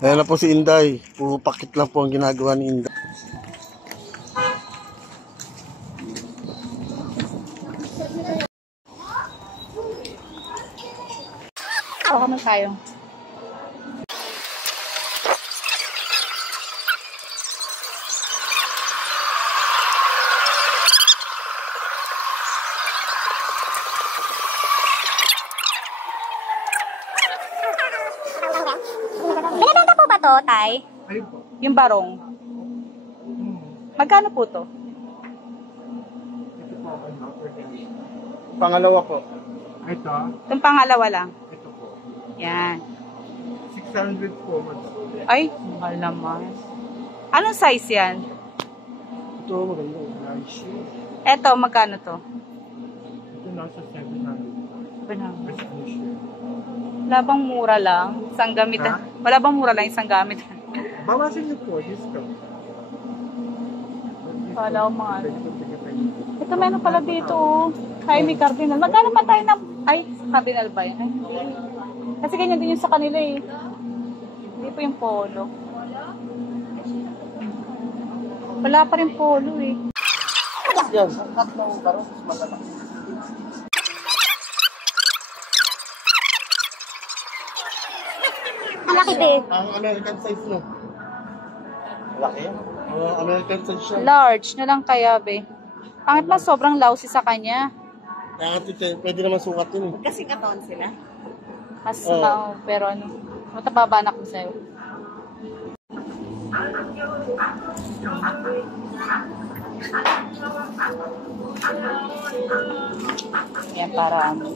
Ayan na po si Inday. Puro pakit lang po ang ginagawa ni Inday. Ako naman tayo. Binibenta po ba to, Tay? Ayun po. Yung barong. Magkano po to? Ito po, Pangalawa po. Ito, Itong pangalawa lang. ito po. Yan. 600 po, madam. Ay, mahal naman. Anong size yan? Ito maganda. Nice. Eto, magkano to? Ito nasa 700. Mas ano siya. Wala bang mura lang? Isang gamit. Ha? Wala bang mura lang isang gamit? Bawasin niyo po, discount. Wala akong mga ano. Pwede po tigil-tigil. Ito meron pala dito, oh. Jaime Cardinal. Magkano pa tayo ng... Ay, Cardinal ba yan? Ay, hindi. Kasi ganyan din yung sa kanila eh. Hindi po yung polo. Wala pa rin polo eh. Yan. Ang cut ng barong. Malala. Malaki din. Ang American size no. Laki. American size siya. Large na lang kaya, be. Pangit man sobrang lousy sa kanya. Kaya pwede naman sukat yun eh. Kasi katon sila. Mas pero ano, matababanak ko sa'yo. Yan para ano.